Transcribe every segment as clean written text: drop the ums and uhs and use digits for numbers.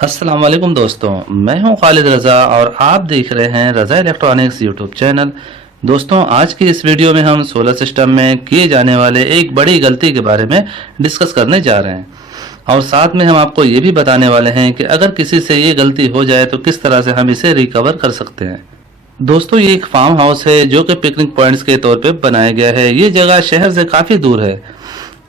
अस्सलाम वालेकुम दोस्तों, मैं हूं खालिद रज़ा और आप देख रहे हैं रज़ा इलेक्ट्रॉनिक्स यूट्यूब चैनल। दोस्तों, आज की इस वीडियो में हम सोलर सिस्टम में किए जाने वाले एक बड़ी गलती के बारे में डिस्कस करने जा रहे हैं और साथ में हम आपको ये भी बताने वाले हैं कि अगर किसी से ये गलती हो जाए तो किस तरह से हम इसे रिकवर कर सकते हैं। दोस्तों, ये एक फार्म हाउस है जो कि पिकनिक पॉइंट्स के तौर पे बनाया गया है। ये जगह शहर से काफ़ी दूर है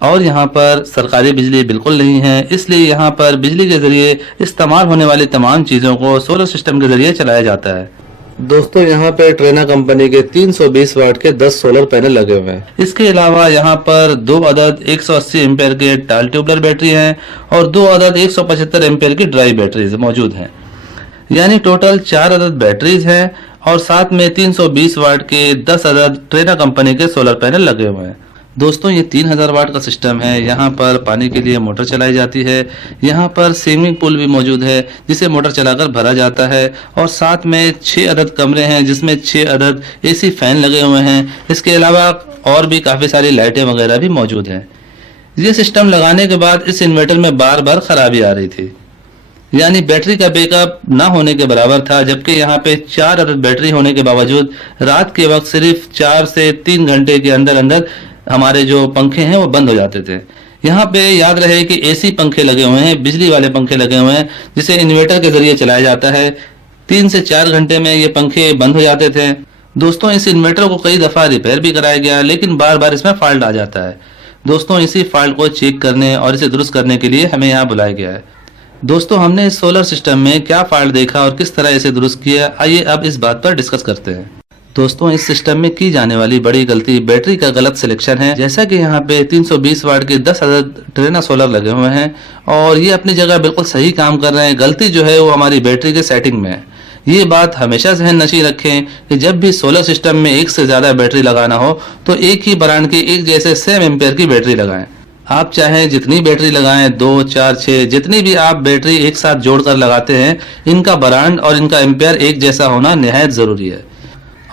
और यहाँ पर सरकारी बिजली बिल्कुल नहीं है, इसलिए यहाँ पर बिजली के ज़रिए इस्तेमाल होने वाली तमाम चीज़ों को सोलर सिस्टम के ज़रिए चलाया जाता है। दोस्तों, यहाँ पे ट्रेना कंपनी के 320 वाट के 10 सोलर पैनल लगे हुए हैं। इसके अलावा यहाँ पर 2 अदद 180 एम्पेयर के टाल ट्यूबलर बैटरी हैं और 2 अदद 175 एम्पेयर की ड्राई बैटरीज मौजूद हैं। यानी टोटल 4 अदद बैटरीज हैं और साथ में 320 वाट के 10 अदद ट्रेना कंपनी के सोलर पैनल लगे हुए हैं। दोस्तों, ये 3000 वाट का सिस्टम है। यहाँ पर पानी के लिए मोटर चलाई जाती है। यहाँ पर स्विमिंग पूल भी मौजूद है जिसे मोटर चलाकर भरा जाता है और साथ में 6 अदद कमरे हैं जिसमें 6 अदद एसी फैन लगे हुए हैं। इसके अलावा और भी काफ़ी सारी लाइटें वगैरह भी मौजूद हैं। ये सिस्टम लगाने के बाद इस इन्वर्टर में बार बार खराबी आ रही थी, यानी बैटरी का बैकअप ना होने के बराबर था, जबकि यहाँ पे 4 अदद बैटरी होने के बावजूद रात के वक्त सिर्फ 4 से 3 घंटे के अंदर अंदर हमारे जो पंखे हैं वो बंद हो जाते थे। यहाँ पे याद रहे कि एसी पंखे लगे हुए हैं, बिजली वाले पंखे लगे हुए हैं जिसे इन्वर्टर के जरिए चलाया जाता है। 3 से 4 घंटे में ये पंखे बंद हो जाते थे। दोस्तों, इस इन्वर्टर को कई दफ़ा रिपेयर भी कराया गया लेकिन बार बार इसमें फॉल्ट आ जाता है। दोस्तों, इसी फॉल्ट को चेक करने और इसे दुरुस्त करने के लिए हमें यहाँ बुलाया गया है। दोस्तों, हमने इस सोलर सिस्टम में क्या फॉल्ट देखा और किस तरह इसे दुरुस्त किया, आइए अब इस बात पर डिस्कस करते हैं। दोस्तों, इस सिस्टम में की जाने वाली बड़ी गलती बैटरी का गलत सिलेक्शन है। जैसा कि यहाँ पे 320 वाट के 10 अदद ट्रेना सोलर लगे हुए हैं और ये अपनी जगह बिल्कुल सही काम कर रहे हैं। गलती जो है वो हमारी बैटरी के सेटिंग में है। ये बात हमेशा जहन नशीं रखें कि जब भी सोलर सिस्टम में एक से ज़्यादा बैटरी लगाना हो तो एक ही ब्रांड की एक जैसे सेम एम्पेयर की बैटरी लगाएं। आप चाहे जितनी बैटरी लगाएं, 2, 4, 6, जितनी भी आप बैटरी एक साथ जोड़कर लगाते हैं, इनका ब्रांड और इनका एम्पेयर एक जैसा होना निहायत ज़रूरी है।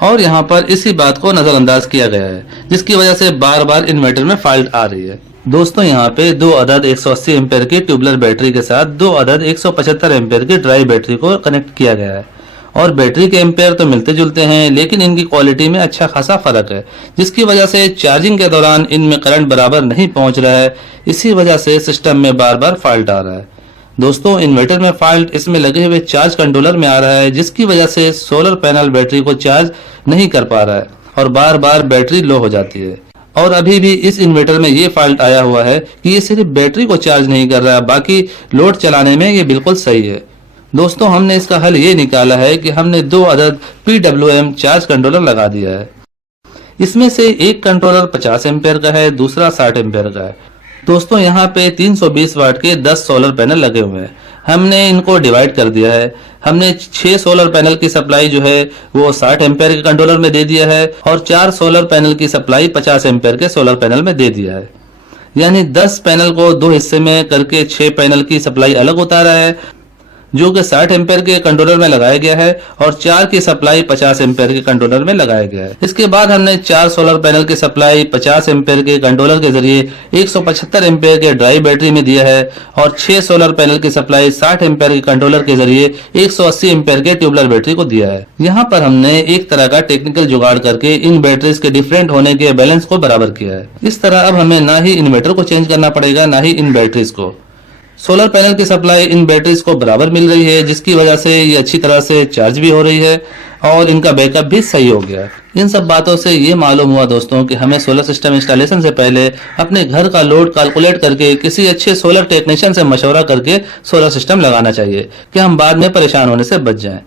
और यहाँ पर इसी बात को नज़रअंदाज किया गया है जिसकी वजह से बार बार इन्वर्टर में फॉल्ट आ रही है। दोस्तों, यहाँ पे 2 अदद 180 एम्पेयर की ट्यूबलर बैटरी के साथ 2 अदद 175 एम्पेयर की ड्राई बैटरी को कनेक्ट किया गया है और बैटरी के एम्पेयर तो मिलते जुलते हैं लेकिन इनकी क्वालिटी में अच्छा खासा फर्क है, जिसकी वजह से चार्जिंग के दौरान इनमें करंट बराबर नहीं पहुंच रहा है। इसी वजह से सिस्टम में बार बार फॉल्ट आ रहा है। दोस्तों, इन्वर्टर में फॉल्ट इसमें लगे हुए चार्ज कंट्रोलर में आ रहा है, जिसकी वजह से सोलर पैनल बैटरी को चार्ज नहीं कर पा रहा है और बार बार बैटरी लो हो जाती है। और अभी भी इस इन्वर्टर में ये फॉल्ट आया हुआ है कि ये सिर्फ बैटरी को चार्ज नहीं कर रहा है, बाकी लोड चलाने में ये बिल्कुल सही है। दोस्तों, हमने इसका हल ये निकाला है कि हमने 2 अदद PWM चार्ज कंट्रोलर लगा दिया है। इसमें से एक कंट्रोलर 50 एम्पेयर का है, दूसरा 60 एम्पेयर का है। दोस्तों, यहाँ पे 320 वाट के 10 सोलर पैनल लगे हुए हैं। हमने इनको डिवाइड कर दिया है। हमने 6 सोलर पैनल की सप्लाई जो है वो 60 एम्पेयर के कंट्रोलर में दे दिया है और 4 सोलर पैनल की सप्लाई 50 एम्पेयर के सोलर पैनल में दे दिया है। यानी 10 पैनल को 2 हिस्से में करके 6 पैनल की सप्लाई अलग उतारा है जो कि 60 एम्पेयर के कंट्रोलर में लगाया गया है और 4 की सप्लाई 50 एम्पेयर के कंट्रोलर में लगाया गया है। इसके बाद हमने 4 सोलर पैनल की सप्लाई 50 एम्पेयर के कंट्रोलर के जरिए 175 एम्पेयर के ड्राई बैटरी में दिया है और 6 सोलर पैनल की सप्लाई 60 एम्पेयर के कंट्रोलर के जरिए 180 एम्पेयर के ट्यूबलर बैटरी को दिया है। यहाँ पर हमने एक तरह का टेक्निकल जुगाड़ करके इन बैटरीज के डिफरेंट होने के बैलेंस को बराबर किया है। इस तरह अब हमें ना ही इन्वर्टर को चेंज करना पड़ेगा ना ही इन बैटरीज को। सोलर पैनल की सप्लाई इन बैटरीज को बराबर मिल रही है, जिसकी वजह से ये अच्छी तरह से चार्ज भी हो रही है और इनका बैकअप भी सही हो गया है। इन सब बातों से ये मालूम हुआ दोस्तों कि हमें सोलर सिस्टम इंस्टॉलेशन से पहले अपने घर का लोड कैलकुलेट करके किसी अच्छे सोलर टेक्नीशियन से मशवरा करके सोलर सिस्टम लगाना चाहिए कि हम बाद में परेशान होने से बच जाएं।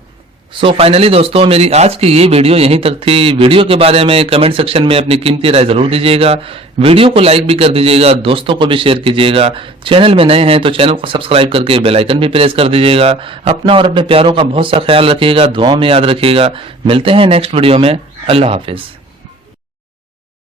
सो फाइनली दोस्तों, मेरी आज की ये वीडियो यहीं तक थी। वीडियो के बारे में कमेंट सेक्शन में अपनी कीमती राय जरूर दीजिएगा। वीडियो को लाइक भी कर दीजिएगा, दोस्तों को भी शेयर कीजिएगा। चैनल में नए हैं तो चैनल को सब्सक्राइब करके बेल आइकन भी प्रेस कर दीजिएगा। अपना और अपने प्यारों का बहुत सा ख्याल रखिएगा, दुआओं में याद रखिएगा। मिलते हैं नेक्स्ट वीडियो में। अल्लाह हाफिज।